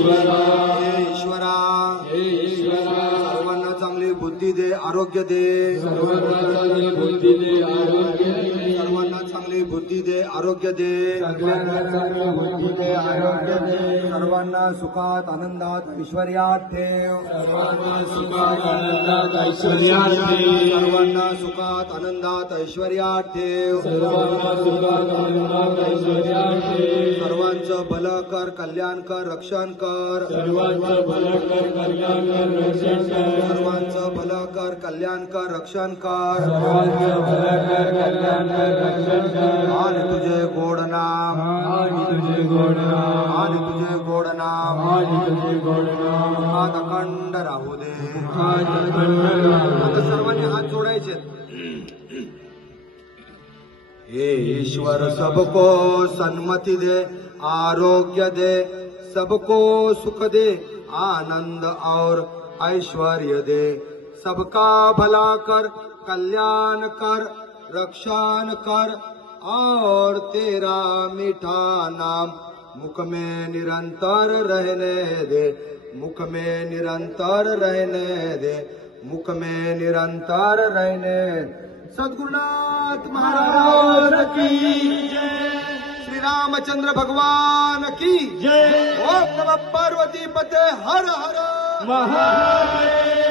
ईश्वरा सर्वांना चांगली बुद्धी दे, आरोग्य दे. सर्वांना चांगली बुद्धी दे, आरोग्य दे. सर्वांना सुखात आनंदात ऐश्वर्यात ठेव. सर्वांना सुखात आनंदात ऐश्वर्यात ठेव. सर्वांचं भलं कर, कल्याण कर, रक्षण कर. सर्वांचं भलं कर, कल्याण कर, रक्षण कर. आणि तुझे गोड नाम, मुखात अखंड राहू दे. आता सर्वांनी हात जोडायचे. हे ईश्वर सबको सन्मति दे, आरोग्य दे, सबको सुख दे, आनंद और ऐश्वर्य दे. सबका भला कर, कल्याण कर, रक्षण कर और तेरा मीठा नाम मुख में निरंतर रहने दे. मुख में निरंतर रहने. सद्गुरुनाथ महाराज की जय. श्री रामचंद्र भगवान की जय. ओम नमः पार्वती पते हर हर महादेव.